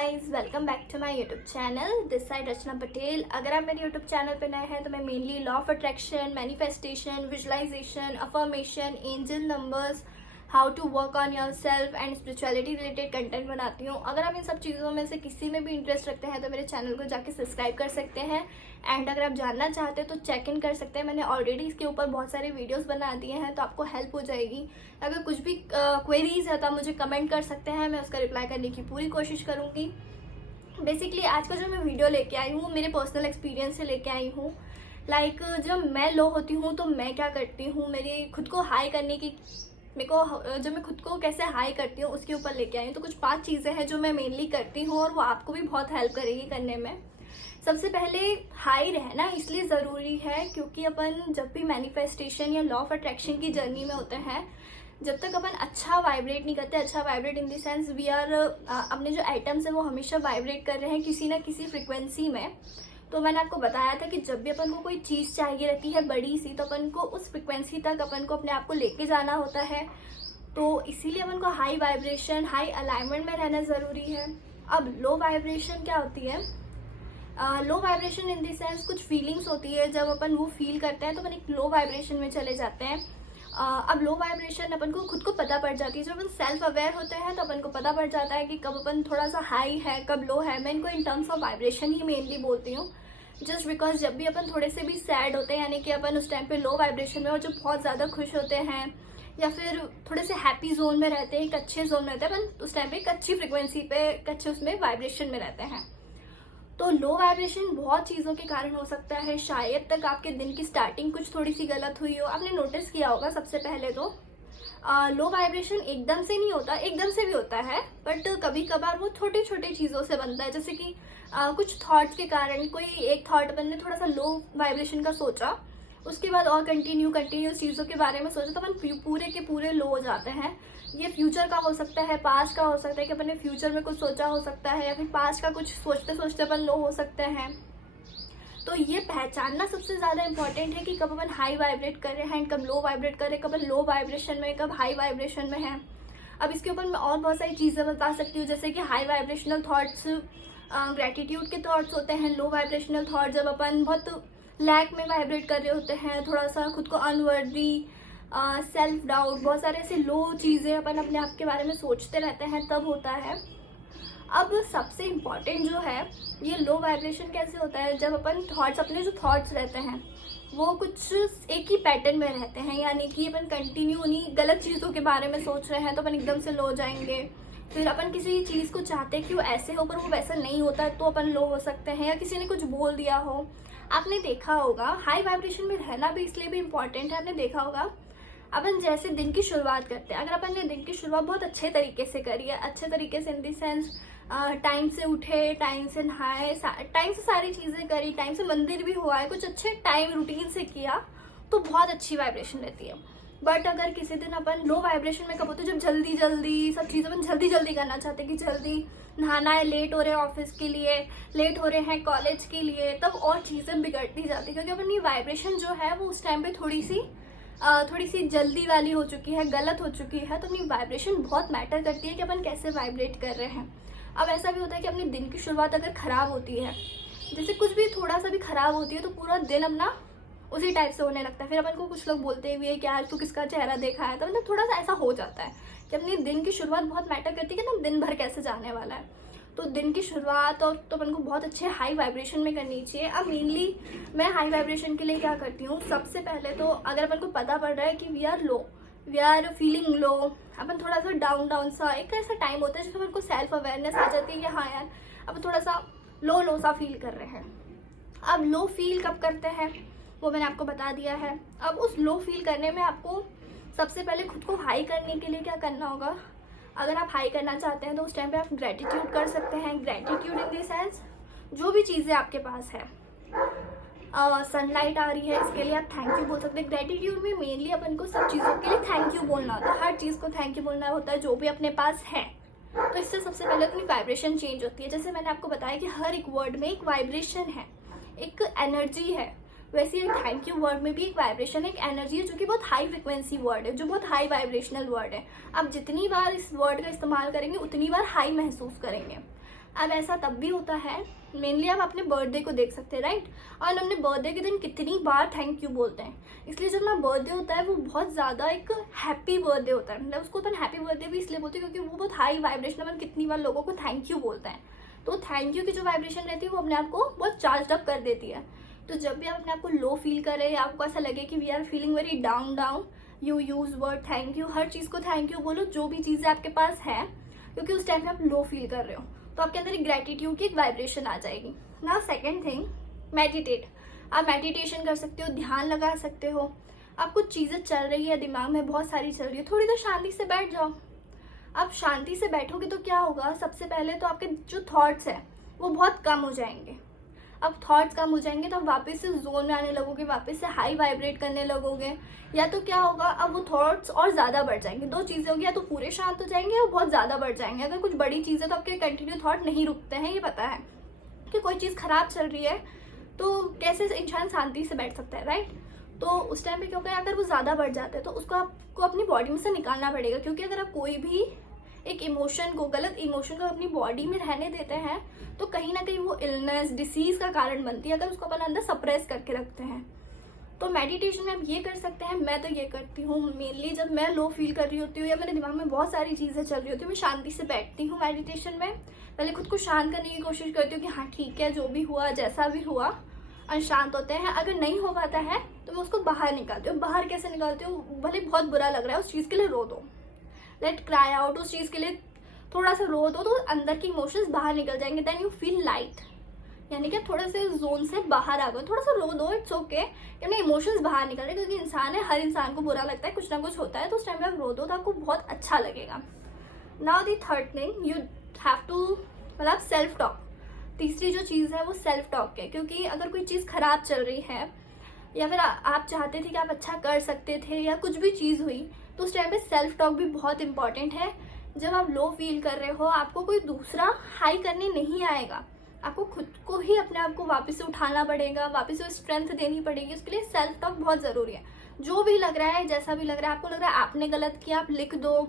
Guys, welcome back to my YouTube channel. This side Rachna Patel. अगर आप मेरे यूट्यूब चैनल पे नए हैं तो मैं mainly law of attraction, manifestation, visualisation, affirmation, angel numbers, how to work on yourself and spirituality related content बनाती हूँ। अगर आप इन सब चीज़ों में से किसी में भी इंटरेस्ट रखते हैं तो मेरे चैनल को जाके सब्सक्राइब कर सकते हैं। एंड अगर आप जानना चाहते हैं तो चेक इन कर सकते हैं। मैंने ऑलरेडी इसके ऊपर बहुत सारे वीडियोस बना दिए हैं, तो आपको हेल्प हो जाएगी। अगर कुछ भी क्वेरीज है तो आप मुझे कमेंट कर सकते हैं, मैं उसका रिप्लाई करने की पूरी कोशिश करूँगी। बेसिकली आज का जो मैं वीडियो लेके आई हूँ मेरे पर्सनल एक्सपीरियंस से लेके आई हूँ। लाइक जब मैं लो होती हूँ तो मैं क्या करती हूँ, मेरी खुद को हाई करने की जब मैं खुद को कैसे हाई करती हूँ उसके ऊपर लेके आई हूँ। तो कुछ 5 चीज़ें हैं जो मैं मेनली करती हूँ और वो आपको भी बहुत हेल्प करेगी करने में। सबसे पहले हाई रहना इसलिए ज़रूरी है क्योंकि अपन जब भी मैनिफेस्टेशन या लॉ ऑफ अट्रैक्शन की जर्नी में होते हैं, जब तक अपन अच्छा वाइब्रेट नहीं करते, अच्छा vibrate in the sense we are अपने जो आइटम्स है वो हमेशा वाइब्रेट कर रहे हैं किसी ना किसी फ्रिक्वेंसी में। तो मैंने आपको बताया था कि जब भी अपन को कोई चीज़ चाहिए रहती है बड़ी सी, तो अपन को उस फ्रिक्वेंसी तक अपन को अपने आप को लेके जाना होता है। तो इसीलिए अपन को हाई वाइब्रेशन, हाई अलाइनमेंट में रहना ज़रूरी है। अब लो वाइब्रेशन क्या होती है? Low vibration in the sense कुछ फीलिंग्स होती है, जब अपन वो फील करते हैं तो अपन एक लो वाइब्रेशन में चले जाते हैं। अब लो वाइब्रेशन अपन को खुद को पता पड़ जाती है। जब अपन सेल्फ अवेयर होते हैं तो अपन को पता पड़ जाता है कि कब अपन थोड़ा सा हाई है, कब लो है। मैं इनको in terms of vibration he mainly बोलती हूँ। जस्ट बिकॉज जब भी अपन थोड़े से भी सैड होते हैं, यानी कि अपन उस टाइम पे लो वाइब्रेशन में, और जब बहुत ज़्यादा खुश होते हैं या फिर थोड़े से हैप्पी जोन में रहते हैं, एक अच्छे जोन में रहते हैं, अपन उस टाइम पे एक अच्छी फ्रिक्वेंसी पे, एक अच्छे उसमें वाइब्रेशन में रहते हैं। तो लो वाइब्रेशन बहुत चीज़ों के कारण हो सकता है। शायद तक आपके दिन की स्टार्टिंग कुछ थोड़ी सी गलत हुई हो, आपने नोटिस किया होगा। सबसे पहले तो लो वाइब्रेशन एकदम से नहीं होता, एकदम से भी होता है, बट कभी कभार वो छोटे छोटे चीज़ों से बनता है। जैसे कि कुछ थॉट्स के कारण, कोई एक थॉट अपन ने थोड़ा सा लो वाइब्रेशन का सोचा, उसके बाद और कंटिन्यूस चीज़ों के बारे में सोचा, तो अपन पूरे के पूरे लो हो जाते हैं। ये फ्यूचर का हो सकता है, पास्ट का हो सकता है कि अपन ने फ्यूचर में कुछ सोचा हो सकता है, या फिर पास्ट का कुछ सोचते सोचते अपन लो हो सकते हैं। तो ये पहचानना सबसे ज़्यादा इंपॉर्टेंट है कि कब अपन हाई वाइब्रेट कर रहे हैं, कब लो वाइब्रेट कर रहे हैं, कब अपन लो वाइब्रेशन में, कब हाई वाइब्रेशन में है। अब इसके ऊपर मैं और बहुत सारी चीज़ें बता सकती हूँ, जैसे कि हाई वाइब्रेशनल थॉट्स ग्रेटिट्यूड के थॉट्स होते हैं। लो वाइब्रेशनल थॉट जब अपन बहुत लैक में वाइब्रेट कर रहे होते हैं, थोड़ा सा खुद को अनवर्दी, सेल्फ डाउट, बहुत सारे ऐसे लो चीज़ें अपन अपने आप के बारे में सोचते रहते हैं, तब होता है। अब सबसे इम्पॉर्टेंट जो है, ये लो वाइब्रेशन कैसे होता है? जब अपन थॉट्स, अपने जो थॉट्स रहते हैं वो कुछ एक ही पैटर्न में रहते हैं, यानी कि अपन कंटिन्यू उन्हीं गलत चीज़ों के बारे में सोच रहे हैं, तो अपन एकदम से लो हो जाएंगे। फिर अपन किसी चीज़ को चाहते हैं कि वो ऐसे हो पर वो वैसा नहीं होता, तो अपन लो हो सकते हैं। या किसी ने कुछ बोल दिया हो, आपने देखा होगा हाई वाइब्रेशन में रहना भी इसलिए भी इम्पॉर्टेंट है। आपने देखा होगा अपन जैसे दिन की शुरुआत करते हैं, अगर अपन ने दिन की शुरुआत बहुत अच्छे तरीके से करी है, अच्छे तरीके से इन द सेंस टाइम से उठे, टाइम से नहाए, टाइम से सारी चीज़ें करी, टाइम से मंदिर भी हुआ है, कुछ अच्छे टाइम रूटीन से किया, तो बहुत अच्छी वाइब्रेशन रहती है। बट अगर किसी दिन अपन लो वाइब्रेशन में कब होते, जब जल्दी जल्दी सब चीज़ें अपन जल्दी जल्दी करना चाहते हैं, कि जल्दी नहाना है, लेट हो रहे हैं ऑफिस के लिए, लेट हो रहे हैं कॉलेज के लिए, तब और चीज़ें बिगड़ती जाती है, क्योंकि अपनी वाइब्रेशन जो है वो उस टाइम पे थोड़ी सी जल्दी वाली हो चुकी है, गलत हो चुकी है। तो अपनी वाइब्रेशन बहुत मैटर करती है कि अपन कैसे वाइब्रेट कर रहे हैं। अब ऐसा भी होता है कि अपने दिन की शुरुआत अगर ख़राब होती है, जैसे कुछ भी थोड़ा सा भी ख़राब होती है, तो पूरा दिन अपना उसी टाइप से होने लगता है। फिर अपन को कुछ लोग बोलते भी है कि आज तू किसका चेहरा देखा है, तो मतलब थोड़ा सा ऐसा हो जाता है कि अपनी दिन की शुरुआत बहुत मैटर करती है कि ना दिन भर कैसे जाने वाला है। तो दिन की शुरुआत और तो अपन को बहुत अच्छे हाई वाइब्रेशन में करनी चाहिए। अब मेनली मैं हाई वाइब्रेशन के लिए क्या करती हूँ, सबसे पहले तो अगर अपन को पता पड़ रहा है कि we are low, we are feeling low, अपन थोड़ा सा डाउन सा, एक ऐसा टाइम होता है जिसमें अपन को सेल्फ अवेयरनेस आ जाती है कि हाँ यार अब थोड़ा सा लो सा फील कर रहे हैं। अब लो फील कब करते हैं वो मैंने आपको बता दिया है। अब उस लो फील करने में आपको सबसे पहले खुद को हाई करने के लिए क्या करना होगा? अगर आप हाई करना चाहते हैं तो उस टाइम पे आप ग्रेटिट्यूड कर सकते हैं। ग्रेटिट्यूड इन द सेंस जो भी चीज़ें आपके पास है, सनलाइट आ रही है, इसके लिए आप थैंक यू बोल सकते हैं। ग्रेटिट्यूड में मेनली अपन को सब चीज़ों के लिए थैंक यू बोलना होता है, हर चीज़ को थैंक यू बोलना होता है जो भी अपने पास है। तो इससे सबसे पहले अपनी वाइब्रेशन चेंज होती है। जैसे मैंने आपको बताया कि हर एक वर्ड में एक वाइब्रेशन है, एक एनर्जी है, वैसे ही थैंक यू वर्ड में भी एक वाइब्रेशन, एक एनर्जी है, जो कि बहुत हाई फ्रिक्वेंसी वर्ड है, जो बहुत हाई वाइब्रेशनल वर्ड है। आप जितनी बार इस वर्ड का इस्तेमाल करेंगे उतनी बार हाई महसूस करेंगे। अब ऐसा तब भी होता है, मेनली आप अपने बर्थडे को देख सकते हैं, राइट। और अपने बर्थडे के दिन कितनी बार थैंक यू बोलते हैं। इसलिए जब ना बर्थडे होता है वो बहुत ज़्यादा एक हैप्पी बर्थडे होता है, मतलब उसको अपन हैप्पी बर्थडे भी इसलिए बोलते हैं क्योंकि वो बहुत हाई वाइब्रेशन, अपन कितनी बार लोगों को थैंक यू बोलते हैं। तो थैंक यू की जो वाइब्रेशन रहती है वो अपने आप को बहुत चार्ज अप कर देती है। तो जब भी आप अपने आप को लो फील करें, आपको ऐसा लगे कि we are feeling very down, you use word thank you, हर चीज़ को थैंक यू बोलो, जो भी चीज़ें आपके पास है, क्योंकि उस टाइम पे आप लो फील कर रहे हो तो आपके अंदर एक ग्रेटिट्यूड की एक वाइब्रेशन आ जाएगी। Now second thing, meditate. आप मेडिटेशन कर सकते हो, ध्यान लगा सकते हो। आप कुछ चीज़ें चल रही है दिमाग में, बहुत सारी चल रही है, थोड़ी देर शांति से बैठ जाओ। आप शांति से बैठोगे तो क्या होगा, सबसे पहले तो आपके जो थॉट्स है वो बहुत कम हो जाएंगे। अब थॉट्स कम हो जाएंगे तो आप वापस से जोन में आने लगोगे, वापस से हाई वाइब्रेट करने लगोगे। या तो क्या होगा, अब वो थॉट्स और ज़्यादा बढ़ जाएंगे। दो चीज़ें होगी, या तो पूरे शांत हो जाएंगे या बहुत ज़्यादा बढ़ जाएंगे। अगर कुछ बड़ी चीज़ है तो आपके कंटिन्यू थॉट नहीं रुकते हैं, ये पता है कि कोई चीज़ खराब चल रही है तो कैसे इंसान शांति से बैठ सकता है, राइट। तो उस टाइम पे क्या होगा, अगर वो ज़्यादा बढ़ जाता है तो उसको आपको अपनी बॉडी में से निकालना पड़ेगा। क्योंकि अगर आप कोई भी एक इमोशन को, गलत इमोशन को अपनी बॉडी में रहने देते हैं तो कहीं ना कहीं वो इलनेस, डिसीज का कारण बनती है, अगर उसको अपन अंदर सप्रेस करके रखते हैं। तो मेडिटेशन में आप ये कर सकते हैं, मैं तो ये करती हूँ मेनली जब मैं लो फील कर रही होती हूँ या मेरे दिमाग में बहुत सारी चीज़ें चल रही होती हूँ, मैं शांति से बैठती हूँ मेडिटेशन में। पहले खुद को शांत करने की कोशिश करती हूँ कि हाँ ठीक है, जो भी हुआ जैसा भी हुआ, शांत होते हैं। अगर नहीं हो पाता है तो मैं उसको बाहर निकालती हूँ। बाहर कैसे निकालती हूँ, भले बहुत बुरा लग रहा है उस चीज़ के लिए रो दो, लेट क्राई आउट, उस चीज़ के लिए थोड़ा सा रो दो तो अंदर की इमोशंस बाहर निकल जाएंगे। देन यू फील लाइट, यानी कि थोड़ा से जोन से बाहर आ गए, थोड़ा सा रो दो, इट्स ओके, अपने इमोशंस बाहर निकल रहे। क्योंकि इंसान है, हर इंसान को बुरा लगता है, कुछ ना कुछ होता है, तो उस टाइम में आप रो दो तो आपको बहुत अच्छा लगेगा। Now the third thing, you have to, मतलब सेल्फ टॉक। तीसरी जो चीज़ है वो सेल्फ टॉक है। क्योंकि अगर कोई चीज़ खराब चल रही है या फिर आप चाहते थे कि आप अच्छा कर सकते थे या कुछ भी चीज़ हुई, तो उस टाइम पे सेल्फ टॉक भी बहुत इंपॉर्टेंट है। जब आप लो फील कर रहे हो, आपको कोई दूसरा हाई करने नहीं आएगा, आपको खुद को ही अपने आप को वापस से उठाना पड़ेगा, वापस से स्ट्रेंथ देनी पड़ेगी। उसके लिए सेल्फ टॉक बहुत ज़रूरी है। जो भी लग रहा है, जैसा भी लग रहा है, आपको लग रहा है आपने गलत किया, आप लिख दो।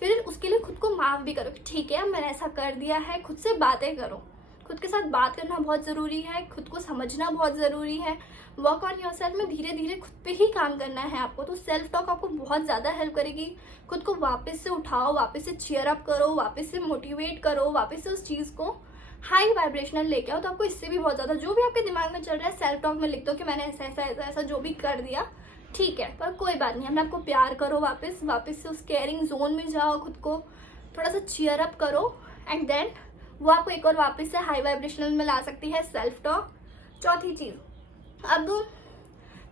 फिर उसके लिए खुद को माफ़ भी करो, ठीक है मैंने ऐसा कर दिया है। खुद से बातें करो, खुद के साथ बात करना बहुत ज़रूरी है, खुद को समझना बहुत ज़रूरी है। वर्क ऑन योरसेल्फ में धीरे धीरे खुद पे ही काम करना है आपको। तो सेल्फ टॉक आपको बहुत ज़्यादा हेल्प करेगी। खुद को वापस से उठाओ, वापस से चीयर अप करो, वापस से मोटिवेट करो, वापस से उस चीज़ को हाई वाइब्रेशनल लेके आओ। तो आपको इससे भी बहुत ज़्यादा, जो भी आपके दिमाग में चल रहा है सेल्फ टॉक में लिख दो कि मैंने ऐसा ऐसा ऐसा ऐसा जो भी कर दिया, ठीक है, पर कोई बात नहीं, अपने आपको प्यार करो, वापस से उस केयरिंग जोन में जाओ, खुद को थोड़ा सा चीयर अप करो, एंड देन वो आपको एक और वापस से हाई वाइब्रेशनल में ला सकती है, सेल्फ टॉक। चौथी चीज़, अब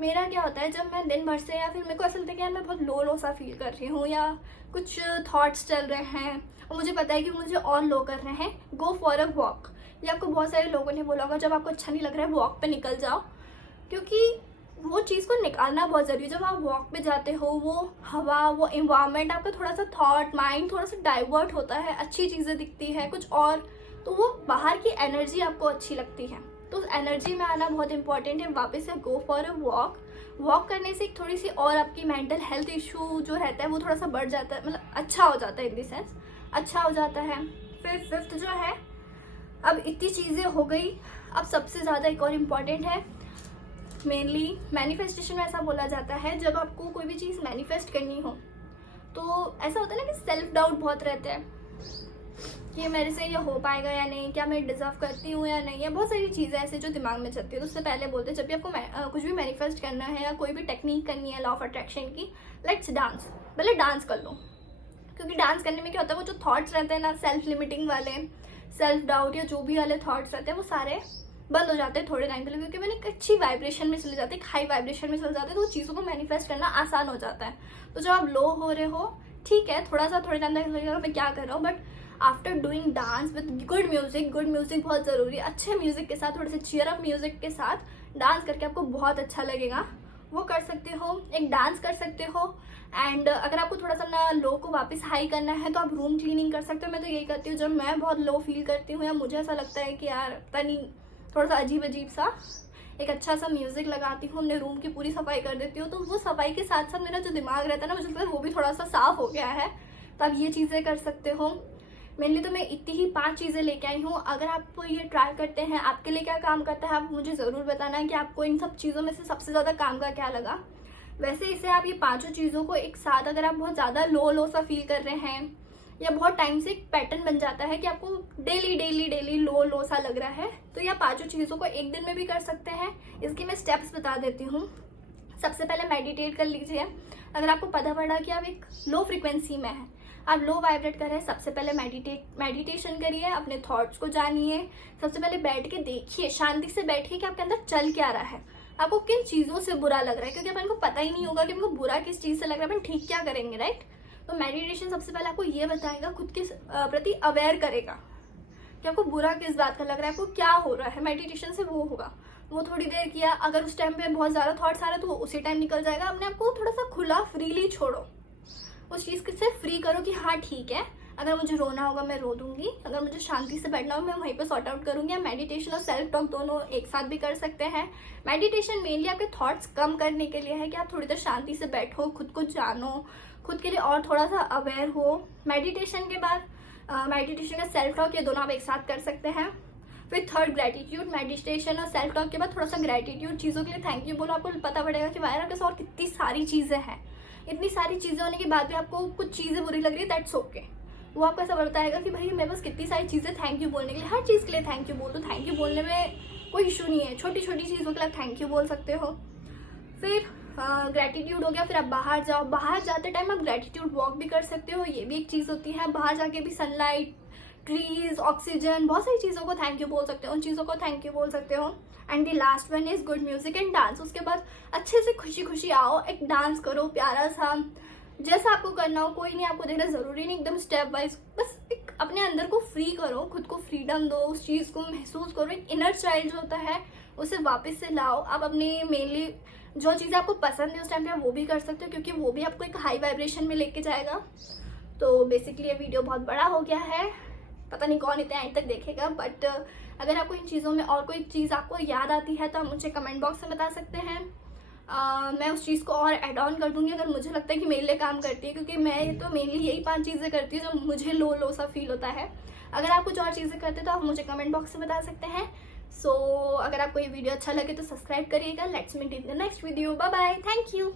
मेरा क्या होता है, जब मैं दिन भर से, या फिर मेरे को ऐसा लगता है कि यार मैं बहुत लो सा फील कर रही हूँ या कुछ थॉट्स चल रहे हैं और मुझे पता है कि मुझे और लो कर रहे हैं, गो फॉर अ वॉक। ये आपको बहुत सारे लोगों ने बोला होगा, जब आपको अच्छा नहीं लग रहा है वॉक पे निकल जाओ, क्योंकि वो चीज़ को निकालना बहुत ज़रूरी है। जब आप वॉक पे जाते हो, वो हवा, वो इन्वायरमेंट, आपका थोड़ा सा थॉट माइंड थोड़ा सा डाइवर्ट होता है, अच्छी चीज़ें दिखती है कुछ और, तो वो बाहर की एनर्जी आपको अच्छी लगती है। तो उस एनर्जी में आना बहुत इंपॉर्टेंट है। वापस से go for a walk. Walk करने से थोड़ी सी और आपकी मेंटल हेल्थ इशू जो रहता है वो थोड़ा सा बढ़ जाता है, मतलब अच्छा हो जाता है, इन द सेंस अच्छा हो जाता है। फिर फिफ्थ जो है, अब इतनी चीज़ें हो गई, अब सबसे ज़्यादा एक और इम्पॉर्टेंट है, मेनली मैनिफेस्टेशन में ऐसा बोला जाता है, जब आपको कोई भी चीज़ मैनिफेस्ट करनी हो तो ऐसा होता है ना कि सेल्फ डाउट बहुत रहता है कि मेरे से ये हो पाएगा या नहीं, क्या मैं डिजर्व करती हूँ या नहीं है, बहुत सारी चीज़ें ऐसे जो दिमाग में चलती है। तो उससे पहले बोलते हैं, जब भी आपको कुछ भी मैनिफेस्ट करना है या कोई भी टेक्निक करनी है लॉ ऑफ अट्रैक्शन की, लेट्स डांस, पहले डांस कर लो। क्योंकि डांस करने में क्या होता है, वो जो थॉट्स रहते हैं ना, सेल्फ लिमिटिंग वाले, सेल्फ डाउट या जो भी वाले थॉट्स रहते हैं, वो सारे बंद हो जाते हैं थोड़े टाइम के लिए। क्योंकि मैंने एक अच्छी वाइब्रेशन में चले जाते हैं, हाई वाइब्रेशन में चले जाते हैं, तो वो चीज़ों को मैनिफेस्ट करना आसान हो जाता है। तो जब आप लो हो रहे हो, ठीक है, थोड़े टाइम तक लगेगा मैं क्या कर रहा हूँ, but after doing dance with good music बहुत ज़रूरी है। अच्छे म्यूजिक के साथ, थोड़े से चीयर अप म्यूजिक के साथ डांस करके आपको बहुत अच्छा लगेगा। वो कर सकते हो, एक डांस कर सकते हो। एंड अगर आपको थोड़ा सा ना लो को वापस हाई करना है तो आप रूम क्लीनिंग कर सकते हो। मैं तो यही करती हूँ, जब मैं बहुत लो फील करती हूँ या मुझे ऐसा लगता है कि यार पता नहीं थोड़ा सा अजीब सा, एक अच्छा सा म्यूजिक लगाती हूँ, अपने रूम की पूरी सफाई कर देती हूँ। तो वो सफाई के साथ साथ मेरा जो दिमाग रहता है ना, मुझे लगता है वो भी थोड़ा सा साफ हो गया है। तो आप ये चीज़ें कर सकते हो। मेनली तो मैं इतनी ही 5 चीज़ें लेके आई हूँ। अगर आप ये ट्राई करते हैं, आपके लिए क्या काम करता है, आप मुझे ज़रूर बताना कि आपको इन सब चीज़ों में से सबसे ज़्यादा काम का क्या लगा। वैसे इसे आप ये 5 चीज़ों को एक साथ, अगर आप बहुत ज़्यादा लो सा फील कर रहे हैं या बहुत टाइम से एक पैटर्न बन जाता है कि आपको डेली लो सा लग रहा है, तो यह 5 चीज़ों को एक दिन में भी कर सकते हैं। इसकी मैं स्टेप्स बता देती हूँ। सबसे पहले मेडिटेट कर लीजिए। अगर आपको पता पड़ा कि आप एक लो फ्रिक्वेंसी में हैं, आप लो वाइब्रेट कर रहे हैं, सबसे पहले मेडिटेशन करिए, अपने थॉट्स को जानिए। सबसे पहले बैठ के देखिए, शांति से बैठिए कि आपके अंदर चल क्या रहा है, आपको किन चीज़ों से बुरा लग रहा है, क्योंकि अपन को पता ही नहीं होगा कि हमको बुरा किस चीज़ से लग रहा है, अपन ठीक क्या करेंगे, राइट। तो मेडिटेशन सबसे पहले आपको ये बताएगा, खुद के प्रति अवेयर करेगा कि आपको बुरा किस बात का लग रहा है, आपको क्या हो रहा है। मेडिटेशन से वो होगा। वो थोड़ी देर किया, अगर उस टाइम पे बहुत ज़्यादा थॉट्स आ रहे हैं तो वो उसी टाइम निकल जाएगा। अपने आपको थोड़ा सा खुला, फ्रीली छोड़ो, उस चीज़ से फ्री करो कि हाँ ठीक है, अगर मुझे रोना होगा मैं रो दूंगी, अगर मुझे शांति से बैठना हो मैं वहीं पे सॉर्ट आउट करूंगी। आप मेडिटेशन और सेल्फ टॉक दोनों एक साथ भी कर सकते हैं। मेडिटेशन मेनली आपके थॉट्स कम करने के लिए है कि आप थोड़ी देर शांति से बैठो, खुद को जानो, खुद के लिए और थोड़ा सा अवेयर हो। मेडिटेशन के बाद मेडिटेशन का सेल्फ टॉक, ये दोनों आप एक साथ कर सकते हैं। फिर थर्ड, ग्रेटिट्यूड। मेडिटेशन और सेल्फ टॉक के बाद थोड़ा सा ग्रेटिट्यूड, चीज़ों के लिए थैंक यू बोलो। आपको पता पड़ेगा कि वायर आपके साथ और कितनी सारी चीज़ें हैं। इतनी सारी चीज़ें होने के बाद भी आपको कुछ चीज़ें बुरी लग रही है, दैट्स ओके। वो आपको ऐसा बताएगा कि भाई मेरे पास कितनी सारी चीज़ें, थैंक यू बोलने के लिए। हर चीज़ के लिए थैंक यू बोल दो, थैंक यू बोलने में कोई इशू नहीं है। छोटी छोटी चीज़ों के लिए थैंक यू बोल सकते हो। फिर ग्रेटिट्यूड हो गया। फिर आप बाहर जाओ, बाहर जाते टाइम आप ग्रेटिट्यूड वॉक भी कर सकते हो, ये भी एक चीज़ होती है। बाहर जाके भी सनलाइट, ट्रीज, ऑक्सीजन, बहुत सारी चीज़ों को थैंक यू बोल सकते हो, उन चीज़ों को थैंक यू बोल सकते हो। And the last one is good music and dance. उसके बाद अच्छे से खुशी खुशी आओ, एक डांस करो प्यारा सा, जैसा आपको करना हो। कोई नहीं आपको देख रहा, जरूरी नहीं एकदम स्टेप वाइज, बस एक अपने अंदर को फ्री करो, खुद को फ्रीडम दो, उस चीज़ को महसूस करो। एक इनर चाइल्ड जो होता है उसे वापस से लाओ। आप अपने मेनली जो चीज़ें आपको पसंद है उस टाइम पे आप वो भी कर सकते हो, क्योंकि वो भी आपको एक हाई वाइब्रेशन में लेके जाएगा। तो बेसिकली ये वीडियो बहुत बड़ा हो गया है, पता नहीं कौन इतने एंड तक देखेगा, बट अगर आपको इन चीज़ों में और कोई चीज़ आपको याद आती है तो आप मुझे कमेंट बॉक्स में बता सकते हैं। मैं उस चीज़ को और ऐड ऑन कर दूंगी अगर मुझे लगता है कि मेरे लिए काम करती है, क्योंकि मैं तो मेनली यही 5 चीज़ें करती हूँ जो मुझे लो सा फील होता है। अगर आप कुछ और चीज़ें करते तो आप मुझे कमेंट बॉक्स में बता सकते हैं। सो अगर आपको ये वीडियो अच्छा लगे तो सब्सक्राइब करिएगा। Let's meet in the next video. Bye bye, thank you.